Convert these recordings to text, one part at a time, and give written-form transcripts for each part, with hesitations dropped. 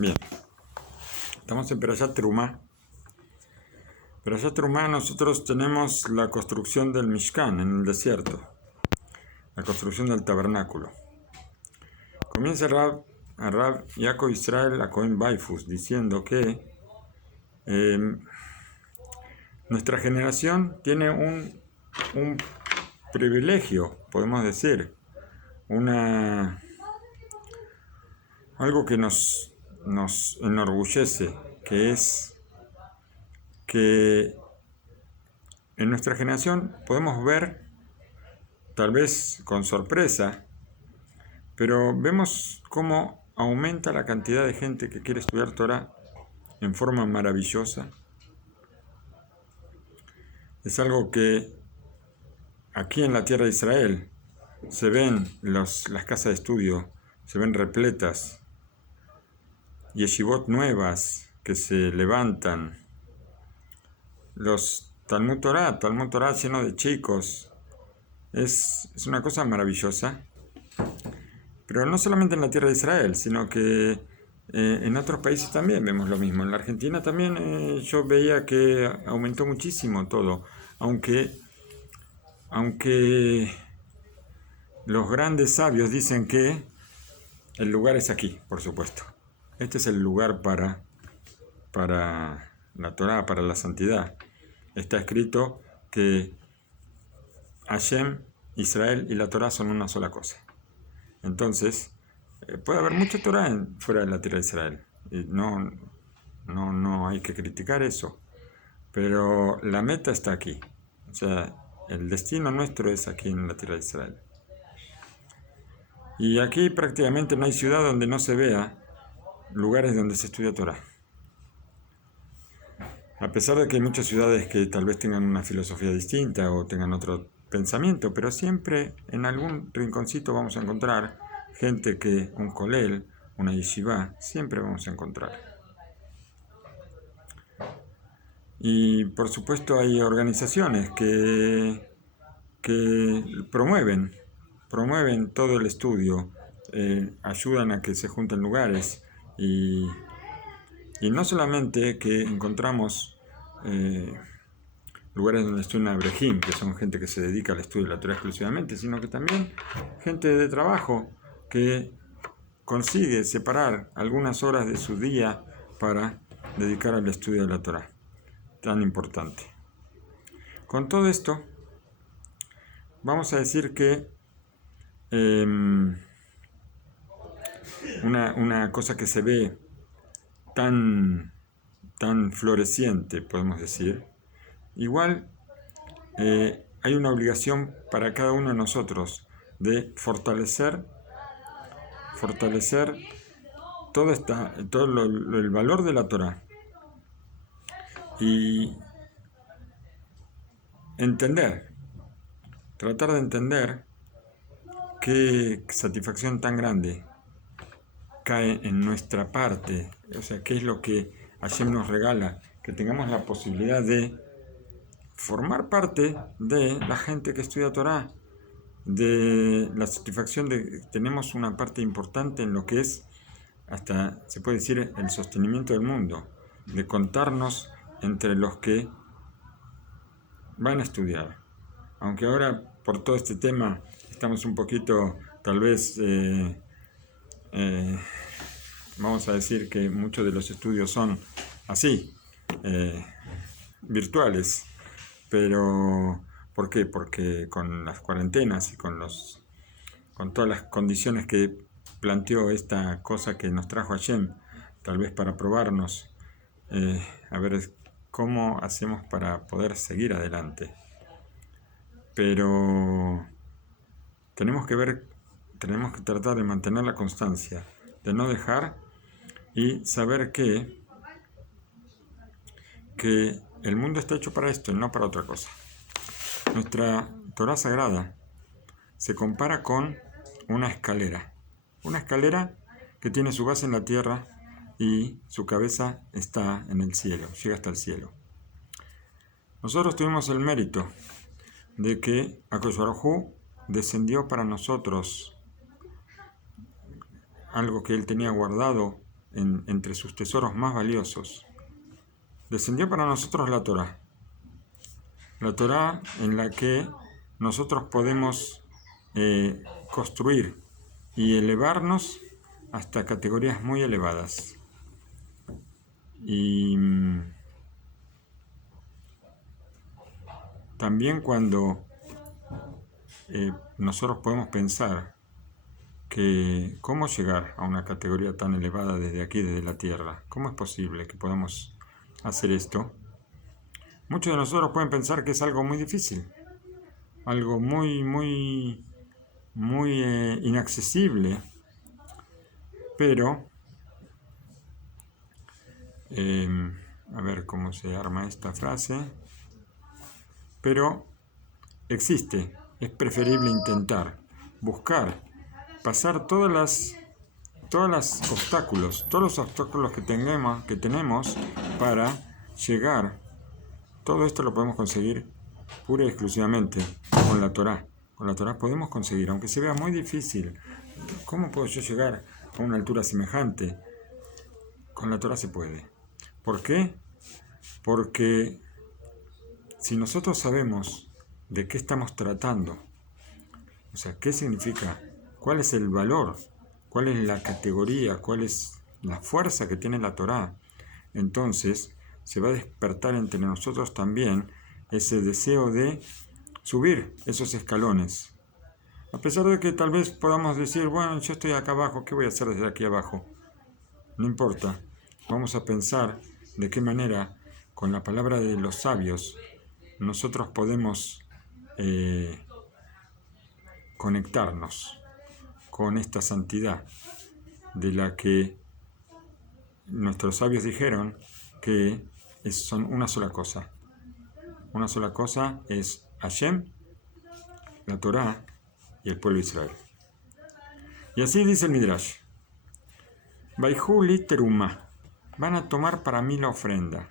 Bien, estamos en Perashat Terumá. Perashat Terumá nosotros tenemos la construcción del Mishkan en el desierto, la construcción del tabernáculo. Comienza Rav Yaakov Israel Cohen Baifus diciendo que nuestra generación tiene un privilegio, podemos decir, algo que nos enorgullece, que es que en nuestra generación podemos ver, tal vez con sorpresa, pero vemos cómo aumenta la cantidad de gente que quiere estudiar Torah en forma maravillosa. Es algo que aquí en la tierra de Israel se ven las casas de estudio, se ven repletas, yeshivot nuevas que se levantan, los Talmud Torah lleno de chicos. Es una cosa maravillosa, pero no solamente en la tierra de Israel, sino que en otros países también vemos lo mismo. En la Argentina también yo veía que aumentó muchísimo todo, aunque los grandes sabios dicen que el lugar es aquí, por supuesto. Este es el lugar para la Torah, para la santidad. Está escrito que Hashem, Israel y la Torah son una sola cosa. Entonces, puede haber mucha Torah fuera de la tierra de Israel. Y no hay que criticar eso. Pero la meta está aquí. O sea, el destino nuestro es aquí en la tierra de Israel. Y aquí prácticamente no hay ciudad donde no se vea lugares donde se estudia Torah. A pesar de que hay muchas ciudades que tal vez tengan una filosofía distinta o tengan otro pensamiento, pero siempre en algún rinconcito vamos a encontrar gente que, un kolel, una yeshiva, siempre vamos a encontrar. Y por supuesto hay organizaciones que promueven todo el estudio, ayudan a que se junten lugares y no solamente que encontramos lugares donde estudian Abrehim, que son gente que se dedica al estudio de la Torah exclusivamente, sino que también gente de trabajo que consigue separar algunas horas de su día para dedicar al estudio de la Torah, tan importante. Con todo esto, vamos a decir que una cosa que se ve tan floreciente, podemos decir, igual hay una obligación para cada uno de nosotros de fortalecer todo el valor de la Torah y tratar de entender qué satisfacción tan grande cae en nuestra parte, o sea, qué es lo que Hashem nos regala, que tengamos la posibilidad de formar parte de la gente que estudia Torah, de la satisfacción de que tenemos una parte importante en lo que es, hasta se puede decir, el sostenimiento del mundo, de contarnos entre los que van a estudiar. Aunque ahora por todo este tema estamos un poquito, tal vez, vamos a decir que muchos de los estudios son así, virtuales, pero ¿por qué? Porque con las cuarentenas y con todas las condiciones que planteó esta cosa que nos trajo Hashem, tal vez para probarnos, a ver cómo hacemos para poder seguir adelante. Pero tenemos que tratar de mantener la constancia, de no dejar y saber que el mundo está hecho para esto y no para otra cosa. Nuestra Torah sagrada se compara con una escalera que tiene su base en la tierra y su cabeza está en el cielo, llega hasta el cielo. Nosotros tuvimos el mérito de que Akadosh Baruj Hu descendió para nosotros algo que él tenía guardado entre sus tesoros más valiosos, descendió para nosotros la Torá. La Torá en la que nosotros podemos construir y elevarnos hasta categorías muy elevadas. Y también cuando nosotros podemos pensar que cómo llegar a una categoría tan elevada desde aquí, desde la tierra, cómo es posible que podamos hacer esto. Muchos de nosotros pueden pensar que es algo muy difícil, algo muy inaccesible, pero a ver cómo se arma esta frase, pero existe, es preferible intentar, buscar, pasar todos los obstáculos que tenemos para llegar. Todo esto lo podemos conseguir pura y exclusivamente con la Torá. Con la Torá podemos conseguir, aunque se vea muy difícil. ¿Cómo puedo yo llegar a una altura semejante? Con la Torá se puede. ¿Por qué? Porque si nosotros sabemos de qué estamos tratando, o sea, qué significa, cuál es el valor, cuál es la categoría, cuál es la fuerza que tiene la Torá, entonces se va a despertar entre nosotros también ese deseo de subir esos escalones. A pesar de que tal vez podamos decir, bueno, yo estoy acá abajo, ¿qué voy a hacer desde aquí abajo? No importa, vamos a pensar de qué manera, con la palabra de los sabios, nosotros podemos conectarnos con esta santidad de la que nuestros sabios dijeron que son una sola cosa. Una sola cosa es Hashem, la Torá y el pueblo de Israel. Y así dice el Midrash: Vaihu li terumá, van a tomar para mí la ofrenda.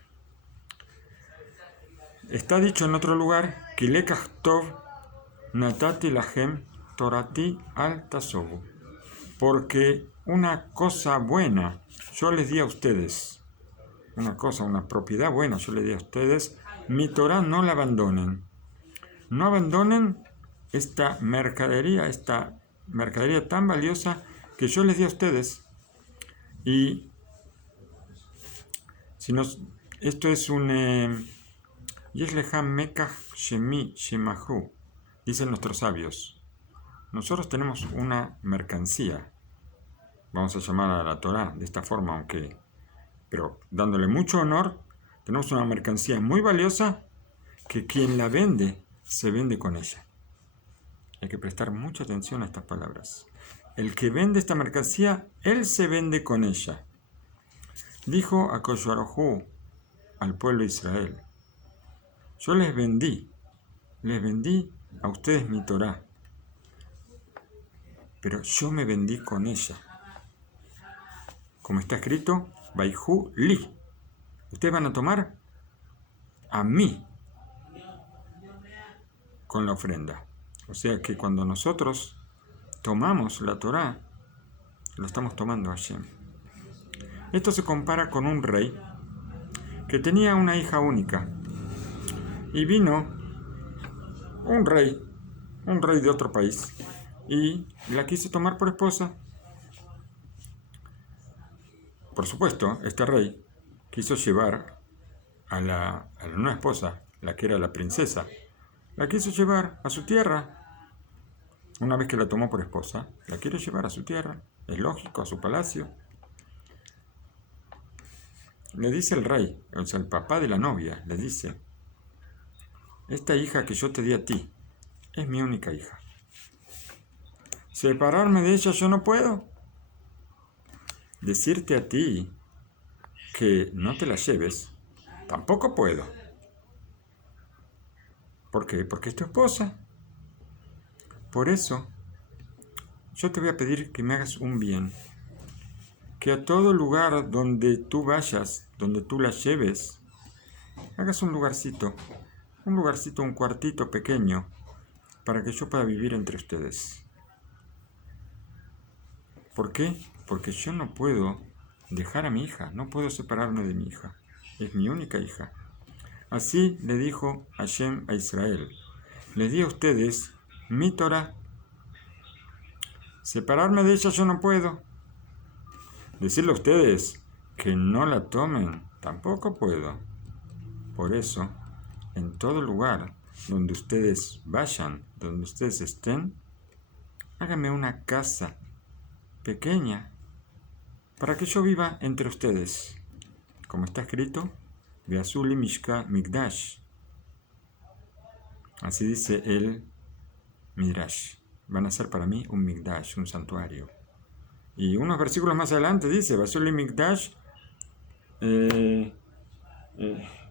Está dicho en otro lugar: Kilekach tov natati lahem torati al tasobu, porque una cosa buena yo les di a ustedes, una propiedad buena yo les di a ustedes, mi Torá no la abandonen. No abandonen esta mercadería tan valiosa que yo les di a ustedes. Y esto es un Yesleham Mekach Shemi Shemahu, dicen nuestros sabios. Nosotros tenemos una mercancía, vamos a llamar a la Torá de esta forma, pero dándole mucho honor, tenemos una mercancía muy valiosa que quien la vende, se vende con ella. Hay que prestar mucha atención a estas palabras. El que vende esta mercancía, él se vende con ella. Dijo Akadosh Baruj Hu al pueblo de Israel: yo les vendí a ustedes mi Torá, pero yo me vendí con ella. Como está escrito, Vaihu li. Ustedes van a tomar a mí con la ofrenda. O sea que cuando nosotros tomamos la Torá, lo estamos tomando a Hashem. Esto se compara con un rey que tenía una hija única. Y vino un rey de otro país, y la quiso tomar por esposa. Por supuesto, este rey quiso llevar a la nueva esposa, la que era la princesa, la quiso llevar a su tierra. Una vez que la tomó por esposa, la quiere llevar a su tierra, es lógico, a su palacio. Le dice el rey, o sea, el papá de la novia, le dice: esta hija que yo te di a ti es mi única hija. Separarme de ella yo no puedo. Decirte a ti que no te la lleves, tampoco puedo. ¿Por qué? Porque es tu esposa. Por eso, yo te voy a pedir que me hagas un bien. Que a todo lugar donde tú vayas, donde tú la lleves, hagas un lugarcito, un cuartito pequeño, para que yo pueda vivir entre ustedes. ¿Por qué? Porque yo no puedo dejar a mi hija, no puedo separarme de mi hija, es mi única hija. Así le dijo Hashem a Israel, les di a ustedes mi Torah, separarme de ella yo no puedo. Decirle a ustedes que no la tomen, tampoco puedo. Por eso, en todo lugar donde ustedes vayan, donde ustedes estén, háganme una casa pequeña para que yo viva entre ustedes. Como está escrito, Veazuli Mishka Mikdash. Así dice el Midrash. Van a ser para mí un Mikdash, un santuario. Y unos versículos más adelante dice, Veazuli Mikdash,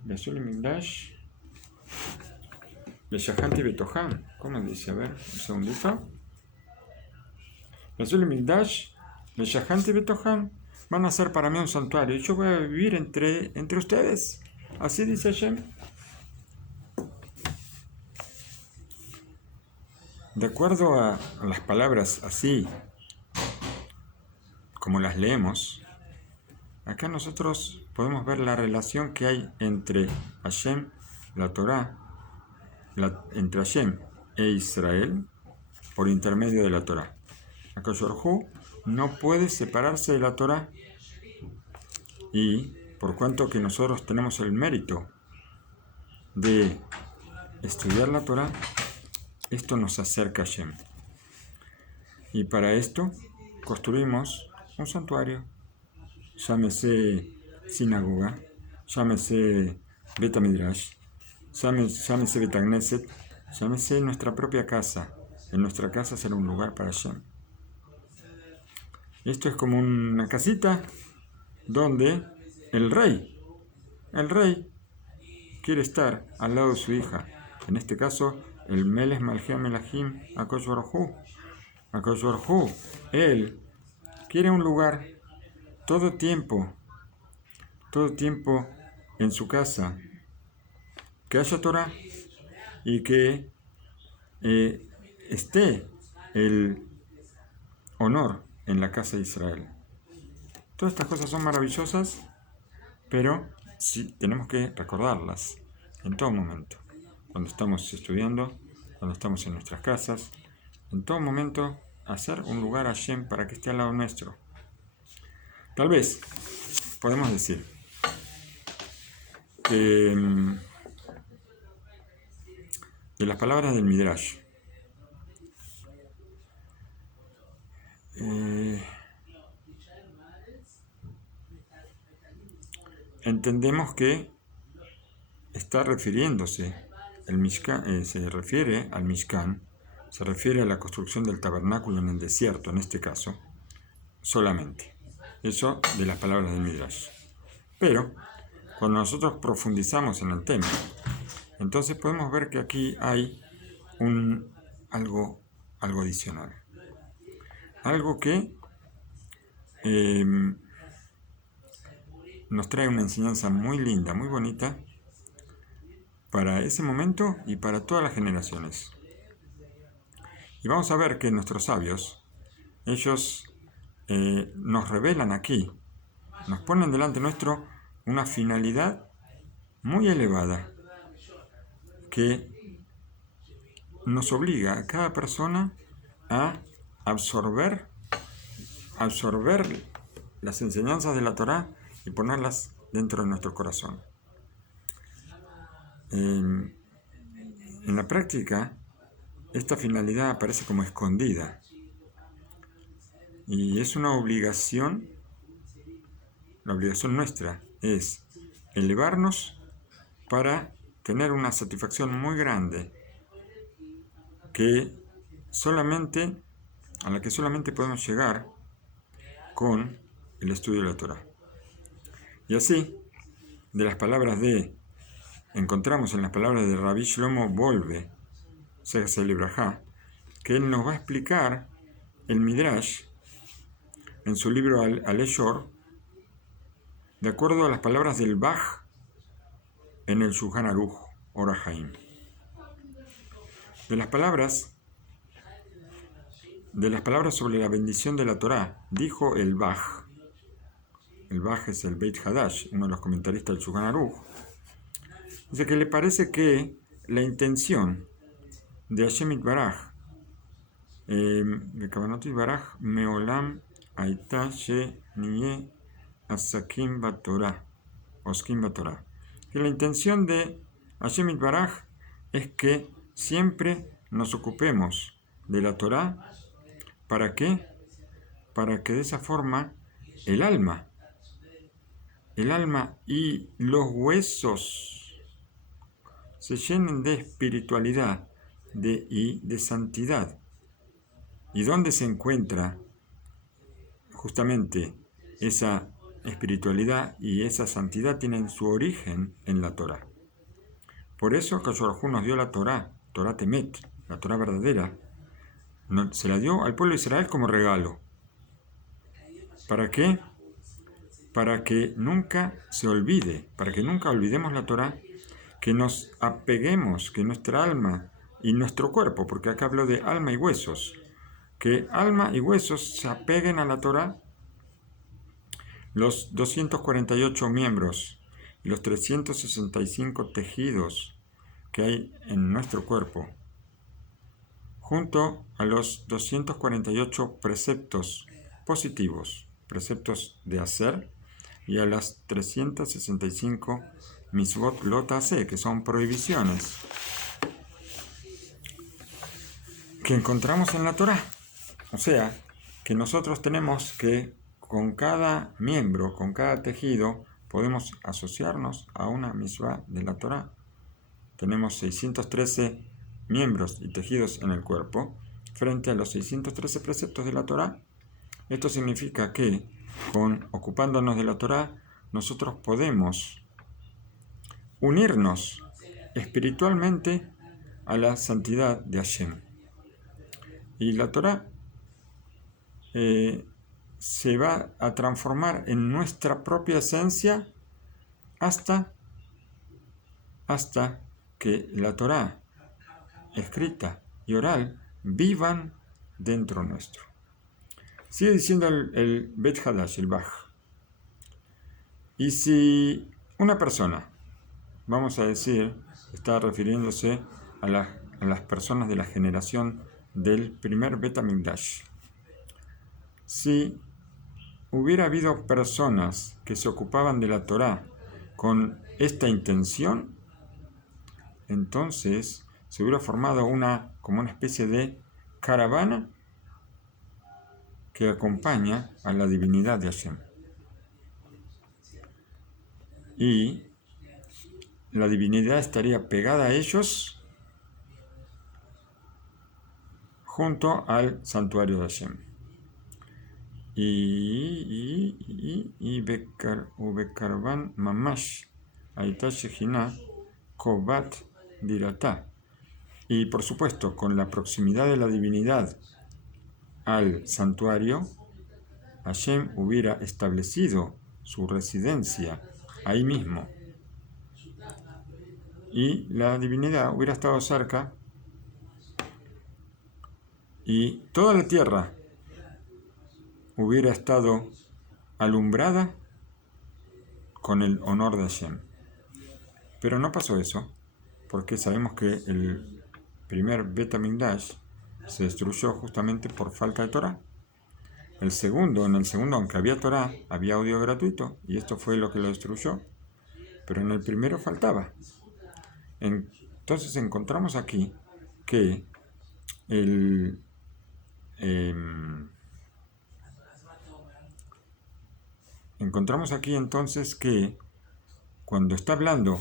Veazuli Mikdash, Veshahanti Betoham. ¿Cómo dice? A ver, un segundito. Veazuli Mikdash, Veshahanti Betoham. Van a ser para mí un santuario y yo voy a vivir entre ustedes. Así dice Hashem. De acuerdo a las palabras así, como las leemos, acá nosotros podemos ver la relación que hay entre Hashem, la Torah, entre Hashem e Israel por intermedio de la Torah. Akadosh Baruj Hu no puede separarse de la Torah y por cuanto que nosotros tenemos el mérito de estudiar la Torah, esto nos acerca a Hashem. Y para esto construimos un santuario, llámese sinagoga, llámese Bet Midrash, llámese Bet Knesset, llámese nuestra propia casa. En nuestra casa será un lugar para Hashem. Esto es como una casita donde el rey quiere estar al lado de su hija. En este caso, el Melech Malchei Melachim, Akadosh Baruj Hu. Akadosh Baruj Hu, él quiere un lugar todo tiempo en su casa, que haya Torah y que esté el honor en la casa de Israel. Todas estas cosas son maravillosas, pero sí tenemos que recordarlas en todo momento. Cuando estamos estudiando, cuando estamos en nuestras casas, en todo momento hacer un lugar a Hashem para que esté al lado nuestro. Tal vez podemos decir que de las palabras del Midrash, entendemos que está refiriéndose, el Mishkan, se refiere al Mishkan, se refiere a la construcción del tabernáculo en el desierto, en este caso, solamente. Eso de las palabras del Midrash. Pero, cuando nosotros profundizamos en el tema, entonces podemos ver que aquí hay algo adicional. Algo que nos trae una enseñanza muy linda, muy bonita, para ese momento y para todas las generaciones. Y vamos a ver que nuestros sabios, ellos nos revelan aquí, nos ponen delante nuestro una finalidad muy elevada que nos obliga a cada persona a absorber las enseñanzas de la Torá y ponerlas dentro de nuestro corazón. En la práctica, esta finalidad aparece como escondida y es una obligación. La obligación nuestra es elevarnos para tener una satisfacción muy grande a la que solamente podemos llegar con el estudio de la Torá. Y así, encontramos en las palabras de Rabbi Shlomo Wolbe, Sefer Librajá, que él nos va a explicar el Midrash en su libro Al-Eshor, de acuerdo a las palabras del Baj en el Shulchan Aruch Or HaHaim. De las palabras sobre la bendición de la Torá, dijo el Baj el Baj es el Beit Hadash, uno de los comentaristas del Shulchan Aruch, dice que le parece que la intención de Hashem Yitbaraj, de Kavanot Yitbaraj, Meolam Aita She Niye Asakim Batorah, Oskim Batorah, que la intención de Hashem Yitbaraj es que siempre nos ocupemos de la Torah. ¿Para qué? Para que de esa forma el alma y los huesos se llenen de espiritualidad y de santidad. ¿Y dónde se encuentra justamente esa espiritualidad y esa santidad? Tienen su origen en la Torah. Por eso Kadosh Baruj Hu nos dio la Torah Temet, la Torah verdadera. Se la dio al pueblo de Israel como regalo. ¿Para qué? Para que nunca se olvide, para que nunca olvidemos la Torah, que nos apeguemos, que nuestra alma y nuestro cuerpo, porque acá hablo de alma y huesos, que alma y huesos se apeguen a la Torah, los 248 miembros y los 365 tejidos que hay en nuestro cuerpo, junto a los 248 preceptos positivos, preceptos de hacer, y a las 365 mitzvot lot hace, que son prohibiciones, que encontramos en la Torah. O sea, que nosotros tenemos que, con cada miembro, con cada tejido, podemos asociarnos a una mitzvah de la Torah. Tenemos 613 miembros y tejidos en el cuerpo, frente a los 613 preceptos de la Torah. Esto significa que, ocupándonos de la Torah, nosotros podemos unirnos espiritualmente a la santidad de Hashem. Y la Torah se va a transformar en nuestra propia esencia hasta que la Torah escrita y oral vivan dentro nuestro. Sigue diciendo el Bet Hadash, el Baj. Y si una persona, vamos a decir, está refiriéndose a las personas de la generación del primer Bet HaMikdash, si hubiera habido personas que se ocupaban de la Torah con esta intención, entonces se hubiera formado como una especie de caravana que acompaña a la divinidad de Hashem. Y la divinidad estaría pegada a ellos junto al santuario de Hashem. Y Bekarban Mamash Aita Shejina Kobat Dirata. Y por supuesto, con la proximidad de la divinidad al santuario, Hashem hubiera establecido su residencia ahí mismo. Y la divinidad hubiera estado cerca y toda la tierra hubiera estado alumbrada con el honor de Hashem. Pero no pasó eso, porque sabemos que el primer Bet HaMikdash se destruyó justamente por falta de Torah. En el segundo, aunque había Torah, había audio gratuito, y esto fue lo que lo destruyó. Pero en el primero faltaba. Entonces encontramos aquí que cuando está hablando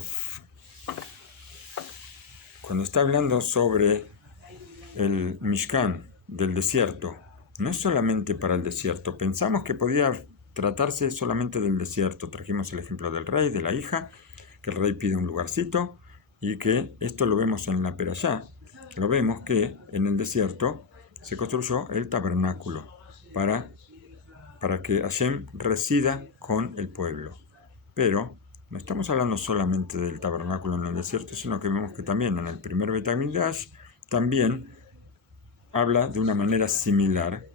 sobre el Mishkan del desierto, no es solamente para el desierto. Pensamos que podía tratarse solamente del desierto. Trajimos el ejemplo del rey, de la hija, que el rey pide un lugarcito, y que esto lo vemos en la Perashá. Lo vemos que en el desierto se construyó el tabernáculo para que Hashem resida con el pueblo. Pero no estamos hablando solamente del tabernáculo en el desierto, sino que vemos que también en el primer Bet HaMikdash también habla de una manera similar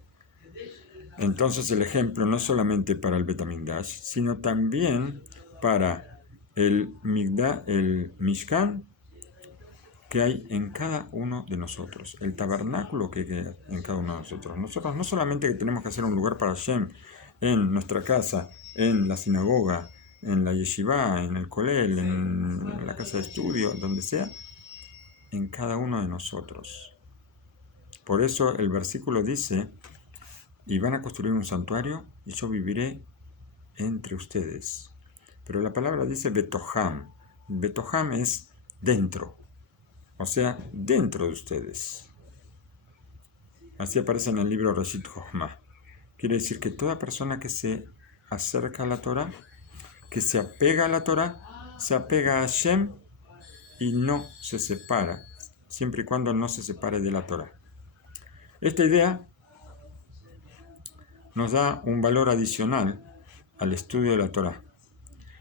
entonces el ejemplo no es solamente para el Betamigdash, sino también para el Mishkan que hay en cada uno de nosotros, el tabernáculo que hay en cada uno de nosotros. Nosotros no solamente que tenemos que hacer un lugar para Hashem en nuestra casa, en la sinagoga, en la yeshiva, en el kolel, en la casa de estudio, donde sea, en cada uno de nosotros. Por eso el versículo dice, y van a construir un santuario y yo viviré entre ustedes. Pero la palabra dice betoham. Betoham es dentro, o sea, dentro de ustedes. Así aparece en el libro Reshit Chochmah. Quiere decir que toda persona que se acerca a la Torah, que se apega a la Torah, se apega a Hashem y no se separa, siempre y cuando no se separe de la Torah. Esta idea nos da un valor adicional al estudio de la Torah,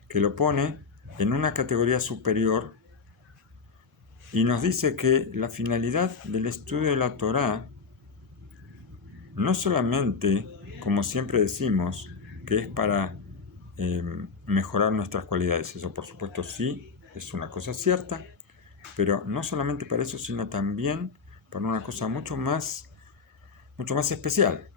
que lo pone en una categoría superior y nos dice que la finalidad del estudio de la Torah no solamente, como siempre decimos, que es para mejorar nuestras cualidades, eso por supuesto sí es una cosa cierta, pero no solamente para eso, sino también para una cosa mucho más especial.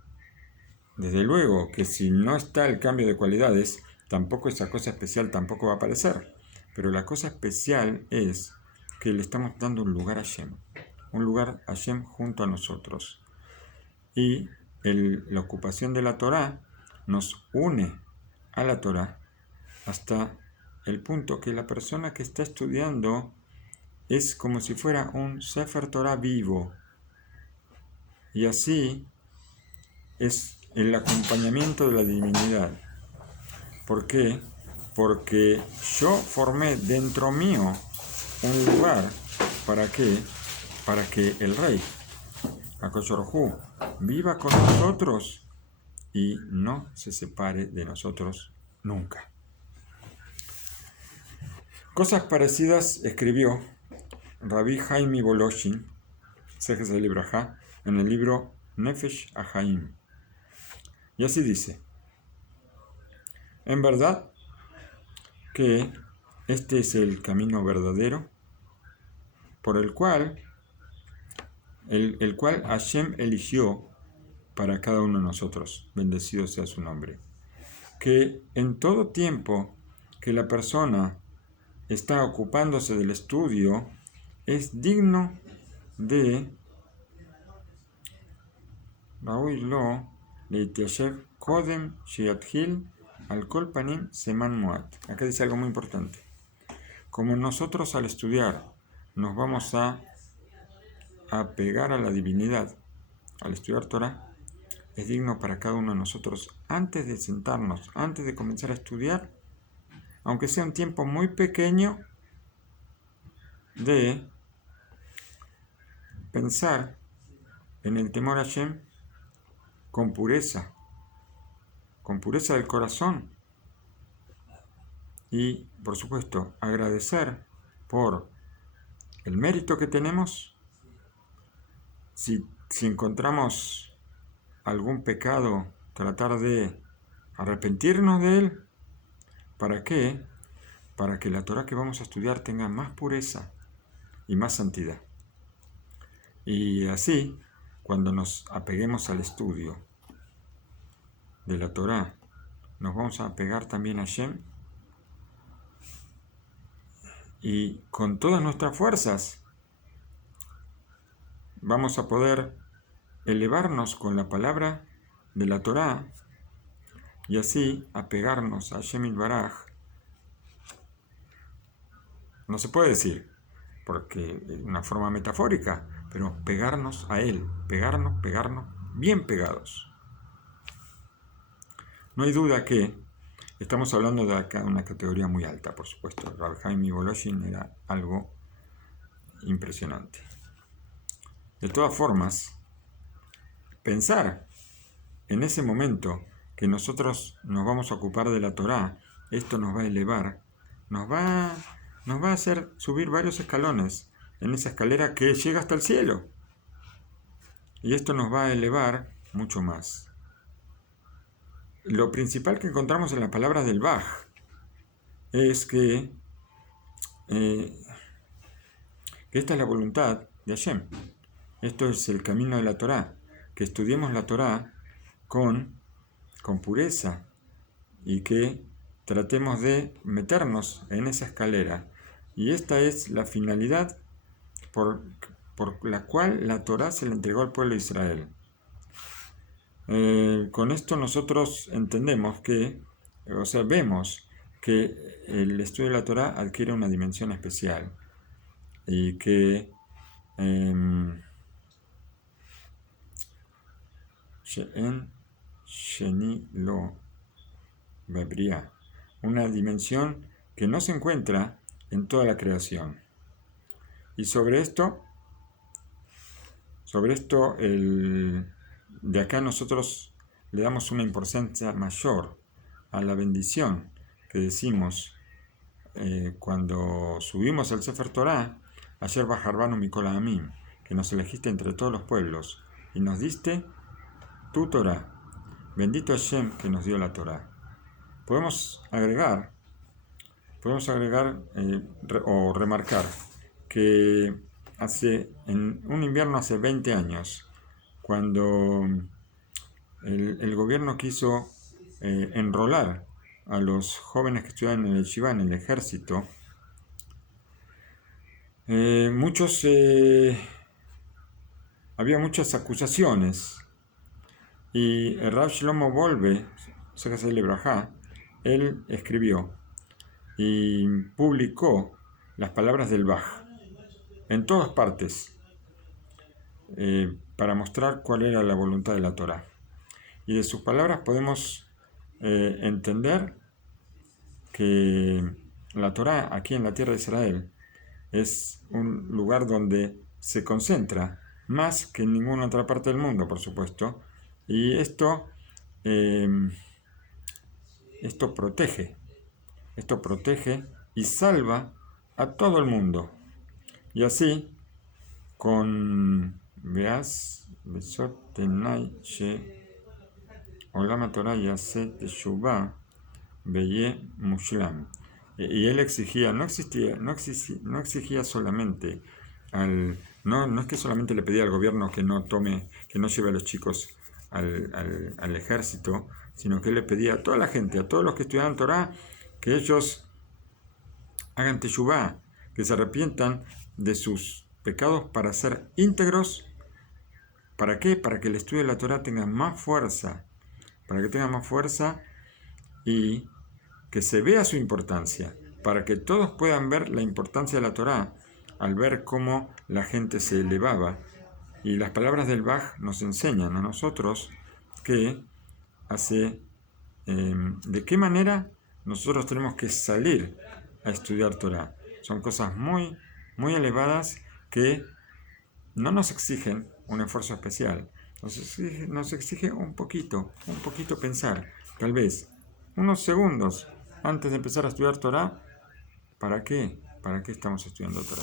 Desde luego que si no está el cambio de cualidades, tampoco esa cosa especial tampoco va a aparecer. Pero la cosa especial es que le estamos dando un lugar a Hashem. Un lugar a Hashem junto a nosotros. Y la ocupación de la Torah nos une a la Torah hasta el punto que la persona que está estudiando es como si fuera un Sefer Torah vivo. Y así es el acompañamiento de la divinidad. ¿Por qué? Porque yo formé dentro mío un lugar para que el Rey, HaKadosh Baruj Hu, viva con nosotros y no se separe de nosotros nunca. Cosas parecidas escribió Rabbi Haimi Voloshin, Sejes de Libraja, en el libro Nefesh HaHaim. Y así dice: en verdad que este es el camino verdadero por el cual Hashem eligió para cada uno de nosotros, bendecido sea su nombre. Que en todo tiempo que la persona está ocupándose del estudio, es digno de Raúl Leitiashev Kodem Shiathil al Kol Panim Seman Muat. Acá dice algo muy importante. Como nosotros al estudiar nos vamos a apegar a la divinidad, al estudiar Torah, es digno para cada uno de nosotros, antes de sentarnos, antes de comenzar a estudiar, aunque sea un tiempo muy pequeño, de pensar en el temor a Hashem con pureza del corazón y, por supuesto, agradecer por el mérito que tenemos. Si encontramos algún pecado, tratar de arrepentirnos de él. ¿Para qué? Para que la Torah que vamos a estudiar tenga más pureza y más santidad. Y así, cuando nos apeguemos al estudio de la Torah, nos vamos a apegar también a Hashem y con todas nuestras fuerzas vamos a poder elevarnos con la palabra de la Torah y así apegarnos a Hashem Yitbaraj. No se puede decir, porque es una forma metafórica, pero pegarnos a Él, pegarnos, bien pegados. No hay duda que estamos hablando de una categoría muy alta, por supuesto. Rabbi Haimi Voloshin era algo impresionante. De todas formas, pensar en ese momento que nosotros nos vamos a ocupar de la Torá, esto nos va a elevar, nos va a hacer subir varios escalones en esa escalera que llega hasta el cielo. Y esto nos va a elevar mucho más. lo principal que encontramos en las palabras del Baj es que esta es la voluntad de Hashem. Esto es el camino de la Torá, que estudiemos la Torá con pureza y que tratemos de meternos en esa escalera. Y esta es la finalidad por la cual la Torá se le entregó al pueblo de Israel. Con esto nosotros entendemos que, vemos que el estudio de la Torá adquiere una dimensión especial y que una dimensión que no se encuentra en toda la creación. Y sobre esto de acá nosotros le damos una importancia mayor a la bendición que decimos cuando subimos al Sefer Torah, ayer Bajarbanu Mikol Amim, que nos elegiste entre todos los pueblos y nos diste tu Torah. Bendito Hashem que nos dio la Torah. Podemos agregar o remarcar que en un invierno hace 20 años, cuando el gobierno quiso enrolar a los jóvenes que estudiaban en el yeshiva, en el ejército, había muchas acusaciones, y el Rav Shlomo Wolbe, él escribió y publicó las palabras del Baj en todas partes para mostrar cuál era la voluntad de la Torá. Y de sus palabras podemos entender que la Torá aquí en la tierra de Israel es un lugar donde se concentra más que en ninguna otra parte del mundo, por supuesto, y esto protege y salva a todo el mundo. Y así, con Beas Besot Tenai She Olam Torah Yaset Teshuvah Beye Mushlam. Y él exigía, no exigía solamente no es que solamente le pedía al gobierno que no lleve a los chicos al ejército, sino que él le pedía a toda la gente, a todos los que estudiaban Torah, que ellos hagan teshuvá, que se arrepientan de sus pecados para ser íntegros. ¿Para qué? Para que el estudio de la Torah tenga más fuerza, y que se vea su importancia, para que todos puedan ver la importancia de la Torá al ver cómo la gente se elevaba. Y las palabras del Baj nos enseñan a nosotros de qué manera nosotros tenemos que salir a estudiar Torá. Son cosas muy, muy elevadas que no nos exigen un esfuerzo especial. Nos exige un poquito pensar, tal vez unos segundos antes de empezar a estudiar Torá. ¿Para qué? ¿Para qué estamos estudiando Torá?